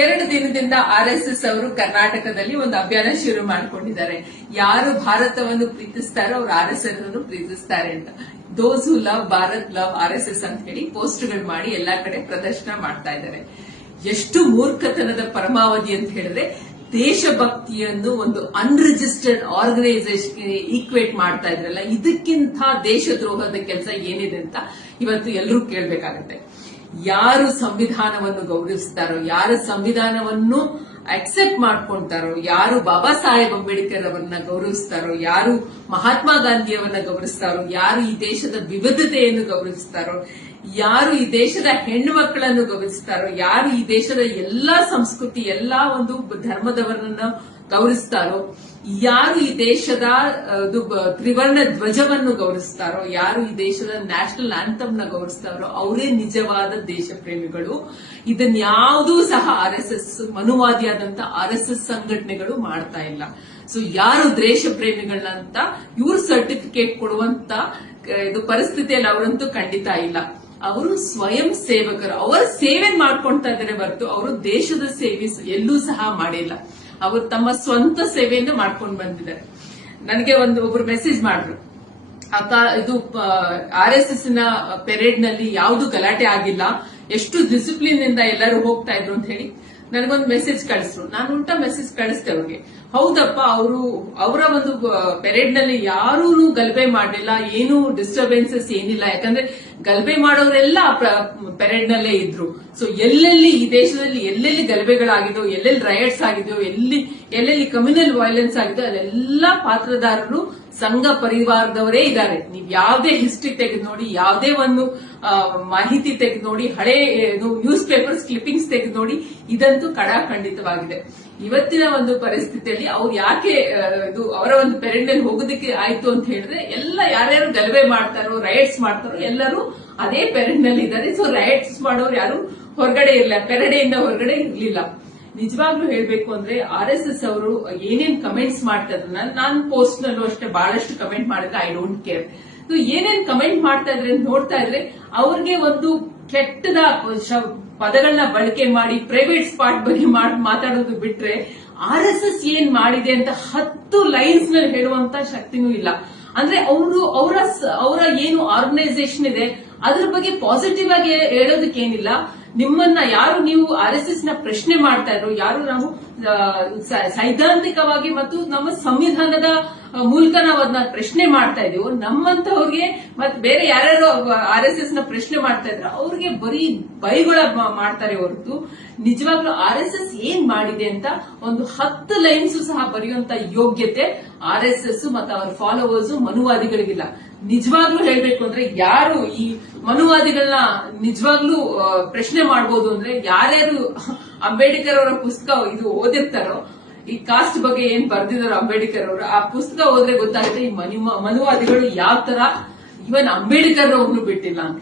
ಎರಡು ದಿನದಿಂದ R S S ಅವರು ಕರ್ನಾಟಕದಲ್ಲಿ ಒಂದು ಅಭಿಯಾನ ಶುರು ಮಾಡ್ಕೊಂಡಿದ್ದಾರೆ. ಯಾರು ಭಾರತವನ್ನು ಪ್ರೀತಿಸ್ತಾರೋ ಅವ್ರು ಆರ್ ಎಸ್ ಎಸ್ ಅನ್ನು ಪ್ರೀತಿಸ್ತಾರೆ ಅಂತ. Those who love Bharat love R S S ಅಂತ ಹೇಳಿ ಪೋಸ್ಟ್ಗಳು ಮಾಡಿ ಎಲ್ಲಾ ಕಡೆ ಪ್ರದರ್ಶನ ಮಾಡ್ತಾ ಇದ್ದಾರೆ. ಎಷ್ಟು ಮೂರ್ಖತನದ ಪರಮಾವಧಿ ಅಂತ ಹೇಳಿದ್ರೆ ದೇಶಭಕ್ತಿಯನ್ನು ಒಂದು ಅನ್ರಿಜಿಸ್ಟರ್ಡ್ ಆರ್ಗನೈಸೇಷನ್ ಈಕ್ವೇಟ್ ಮಾಡ್ತಾ ಇದ್ರಲ್ಲ, ಇದಕ್ಕಿಂತ ದೇಶದ್ರೋಹದ ಕೆಲಸ ಏನಿದೆ ಅಂತ ಇವತ್ತು ಎಲ್ಲರೂ ಕೇಳಬೇಕಾಗತ್ತೆ. ಯಾರು ಸಂವಿಧಾನವನ್ನು ಗೌರವಿಸ್ತಾರೋ, ಯಾರು ಸಂವಿಧಾನವನ್ನು ಅಕ್ಸೆಪ್ಟ್ ಮಾಡ್ಕೊಂತಾರೋ, ಯಾರು ಬಾಬಾ ಸಾಹೇಬ್ ಅಂಬೇಡ್ಕರ್ ಅವರನ್ನ ಗೌರವಿಸ್ತಾರೋ, ಯಾರು ಮಹಾತ್ಮ ಗಾಂಧಿಯವರನ್ನ ಗೌರವಿಸ್ತಾರೋ, ಯಾರು ಈ ದೇಶದ ವಿವಿಧತೆಯನ್ನು ಗೌರವಿಸ್ತಾರೋ, ಯಾರು ಈ ದೇಶದ ಹೆಣ್ಣು ಮಕ್ಕಳನ್ನು ಗೌರವಿಸ್ತಾರೋ, ಯಾರು ಈ ದೇಶದ ಎಲ್ಲಾ ಸಂಸ್ಕೃತಿ, ಎಲ್ಲಾ ಒಂದು ಧರ್ಮದವರನ್ನ ಗೌರವಿಸ್ತಾರೋ ಯಾರು ಈ ದೇಶದ ತ್ರಿವರ್ಣ ಧ್ವಜವನ್ನು ಗೌರವಿಸ್ತಾರೋ, ಯಾರು ಈ ದೇಶದ ನ್ಯಾಷನಲ್ ಆಂಥಮ್ನ ಗೌರವಿಸ್ತಾರೋ, ಅವರೇ ನಿಜವಾದ ದೇಶ ಪ್ರೇಮಿಗಳು. ಇದನ್ಯಾವುದೂ ಸಹ ಆರ್ ಎಸ್ ಎಸ್ ಮನುವಾದಿಯಾದಂತ ಆರ್ ಎಸ್ ಎಸ್ ಸಂಘಟನೆಗಳು ಮಾಡ್ತಾ ಇಲ್ಲ. ಸೊ ಯಾರು ದೇಶ ಪ್ರೇಮಿಗಳಂತ ಇವ್ರ ಸರ್ಟಿಫಿಕೇಟ್ ಕೊಡುವಂತ ಇದು ಪರಿಸ್ಥಿತಿಯಲ್ಲಿ ಅವರಂತೂ ಖಂಡಿತ ಇಲ್ಲ. ಅವರು ಸ್ವಯಂ ಸೇವಕರು. ಅವರ ಸೇವೆ ಮಾಡ್ಕೊಳ್ತಾ ಇದ್ದಾರೆ ಹೊರತು, ಅವರು ದೇಶದ ಸೇವೆ ಎಲ್ಲೂ ಸಹ ಮಾಡಿಲ್ಲ. ಅವರು ತಮ್ಮ ಸ್ವಂತ ಸೇವೆಯಿಂದ ಮಾಡ್ಕೊಂಡು ಬಂದಿದ್ದಾರೆ. ನನಗೆ ಒಂದು ಒಬ್ರು ಮೆಸೇಜ್ ಮಾಡಿದ್ರು ಅಕ್ಕ, ಇದು ಆರ್ ಎಸ್ ಎಸ್ನ ಪೆರೇಡ್ನಲ್ಲಿ ಯಾವುದು ಗಲಾಟೆ ಆಗಿಲ್ಲ. ಎಷ್ಟು ಡಿಸಿಪ್ಲಿನ್ ಇಂದ ಎಲ್ಲರೂ ಹೋಗ್ತಾ ಇದ್ರು ಅಂತ ಹೇಳಿ ನನಗೊಂದು ಮೆಸೇಜ್ ಕಳಿಸ್ರು. ನಾನು ಉಲ್ಟಾ ಮೆಸೇಜ್ ಕಳಿಸ್ದೆ ಅವ್ರಿಗೆ. ಹೌದಪ್ಪ, ಅವರು, ಅವರ ಒಂದು ಪೆರೇಡ್ನಲ್ಲಿ ಯಾರೂ ಗಲಭೆ ಮಾಡಲಿಲ್ಲ, ಏನು ಡಿಸ್ಟರ್ಬೆನ್ಸಸ್ ಏನಿಲ್ಲ. ಯಾಕಂದ್ರೆ ಗಲಭೆ ಮಾಡೋರೆಲ್ಲ ಪೆರೇಡ್ ನಲ್ಲೇ ಇದ್ರು. ಸೊ ಎಲ್ಲೆಲ್ಲಿ ಈ ದೇಶದಲ್ಲಿ ಎಲ್ಲೆಲ್ಲಿ ಗಲಭೆಗಳಾಗಿದೋ ಎಲ್ಲೆಲ್ಲಿ ರಯಡ್ಸ್ ಆಗಿದೆಯೋ ಎಲ್ಲಿ, ಎಲ್ಲೆಲ್ಲಿ ಕಮ್ಯುನಲ್ ವೈಲೆನ್ಸ್ ಆಗಿದೋ ಅಲ್ಲೆಲ್ಲ ಪಾತ್ರದಾರರು ಸಂಘ ಪರಿವಾರದವರೇ ಇದ್ದಾರೆ. ನೀವು ಯಾವುದೇ ಹಿಸ್ಟ್ರಿ ತೆಗೆದು ನೋಡಿ ಯಾವುದೇ ಒಂದು ಮಾಹಿತಿ ತೆಗೆದು ನೋಡಿ ಹಳೆ ನ್ಯೂಸ್ ಪೇಪರ್ಸ್ ಕ್ಲಿಪ್ಪಿಂಗ್ಸ್ ತೆಗೆದು ನೋಡಿ ಇದಂತೂ ಕಡಾಖಂಡಿತವಾಗಿದೆ. ಇವತ್ತಿನ ಒಂದು ಪರಿಸ್ಥಿತಿಯಲ್ಲಿ ಅವ್ರು ಯಾಕೆ ಇದು ಅವರ ಒಂದು ಪೆರೆಂಡಲ್ಲಿ ಹೋಗೋದಕ್ಕೆ ಆಯ್ತು ಅಂತ ಹೇಳಿದ್ರೆ, ಎಲ್ಲ ಯಾರ್ಯಾರು ಗಲಭೆ ಮಾಡ್ತಾರೋ ರೈಟ್ಸ್ ಮಾಡ್ತಾರೋ, ಎಲ್ಲರೂ ಅದೇ ಪೆರೆಂಡ್ನಲ್ಲಿ ಇದ್ದಾರೆ ಸೊ ರೈಟ್ಸ್ ಮಾಡೋರು ಯಾರು? ಹೊರಗಡೆ ಇರಲಿಲ್ಲ ಪೆರಡೆಯಿಂದ ಹೊರಗಡೆ ಇರಲಿಲ್ಲ. ನಿಜವಾಗ್ಲೂ ಹೇಳಬೇಕು ಅಂದ್ರೆ ಆರ್ ಎಸ್ ಎಸ್ ಅವರು ಏನೇನ್ ಕಮೆಂಟ್ಸ್ ಮಾಡ್ತಾ ಇದ್ರು, ನಾನು ಪೋಸ್ಟ್ ನಲ್ಲೂ ಅಷ್ಟೇ ಬಹಳಷ್ಟು ಕಮೆಂಟ್ ಮಾಡಿದ್ರೆ ಐ ಡೋಂಟ್ ಕೇರ್ ಏನೇನ್ ಕಮೆಂಟ್ ಮಾಡ್ತಾ ಇದ್ರೆ ನೋಡ್ತಾ ಇದ್ರೆ ಅವ್ರಿಗೆ ಒಂದು ಕೆಟ್ಟದ ಪದಗಳನ್ನ ಬಳಕೆ ಮಾಡಿ ಪ್ರೈವೇಟ್ ಸ್ಪಾಟ್ ಬಗ್ಗೆ ಮಾತಾಡೋದು ಬಿಟ್ರೆ ಆರ್ ಎಸ್ ಎಸ್ ಏನ್ ಮಾಡಿದೆ ಅಂತ ಹತ್ತು ಲೈನ್ಸ್ನಲ್ಲಿ ಹೇಳುವಂತ ಶಕ್ತಿನೂ ಇಲ್ಲ. ಅಂದ್ರೆ ಅವರು ಅವರ ಅವರ ಏನು ಆರ್ಗನೈಸೇಷನ್ ಇದೆ, ಅದ್ರ ಬಗ್ಗೆ ಪಾಸಿಟಿವ್ ಆಗಿ ಹೇಳೋದಕ್ಕೇನಿಲ್ಲ. ನಿಮ್ಮನ್ನ ಯಾರು ನೀವು ಆರ್ ಎಸ್ ಎಸ್ನ ಪ್ರಶ್ನೆ ಮಾಡ್ತಾ ಇರೋ ಯಾರು ನಾವು ಸೈದ್ಧಾಂತಿಕವಾಗಿ ಮತ್ತು ನಮ್ಮ ಸಂವಿಧಾನದ ಮೂಲಕ ನಾವು ಅದನ್ನ ಪ್ರಶ್ನೆ ಮಾಡ್ತಾ ಇದೀವೋ ನಮ್ಮಂತವ್ರಿಗೆ ಮತ್ತೆ ಬೇರೆ ಯಾರ್ಯಾರು ಆರ್ ಎಸ್ ಎಸ್ನ ಪ್ರಶ್ನೆ ಮಾಡ್ತಾ ಇದ್ರು, ಅವ್ರಿಗೆ ಬರೀ ಬೈಗಳ ಮಾಡ್ತಾರೆ ಹೊರತು, ನಿಜವಾಗ್ಲೂ ಆರ್ ಎಸ್ ಎಸ್ ಏನ್ ಮಾಡಿದೆ ಅಂತ ಒಂದು ಹತ್ತು ಲೈನ್ಸ್ ಸಹ ಬರೆಯುವಂತ ಯೋಗ್ಯತೆ ಆರ್ ಎಸ್ ಎಸ್ ಮತ್ತು ಅವರ ಫಾಲೋವರ್ಸ್ ಮನುವಾದಿಗಳಿಗಿಲ್ಲ. ನಿಜವಾಗ್ಲೂ ಹೇಳ್ಬೇಕು ಅಂದ್ರೆ ಯಾರು ಈ ಮನುವಾದಿಗಳನ್ನ ನಿಜವಾಗ್ಲೂ ಪ್ರಶ್ನೆ ಮಾಡ್ಬೋದು ಅಂದ್ರೆ ಯಾರ್ಯಾರು ಅಂಬೇಡ್ಕರ್ ಅವರ ಪುಸ್ತಕ ಇದು ಓದಿರ್ತಾರೋ, ಈ ಕಾಸ್ಟ್ ಬಗ್ಗೆ ಏನ್ ಬರ್ದಿದಾರೋ ಅಂಬೇಡ್ಕರ್ ಅವರು, ಆ ಪುಸ್ತಕ ಓದ್ರೆ ಗೊತ್ತಾಗುತ್ತೆ ಈ ಮನು ಮನುವಾದಿಗಳು ಯಾವ ತರ ಇವನ್ ಅಂಬೇಡ್ಕರ್ ಅವ್ರನ್ನು ಬಿಟ್ಟಿಲ್ಲ ಅಂತ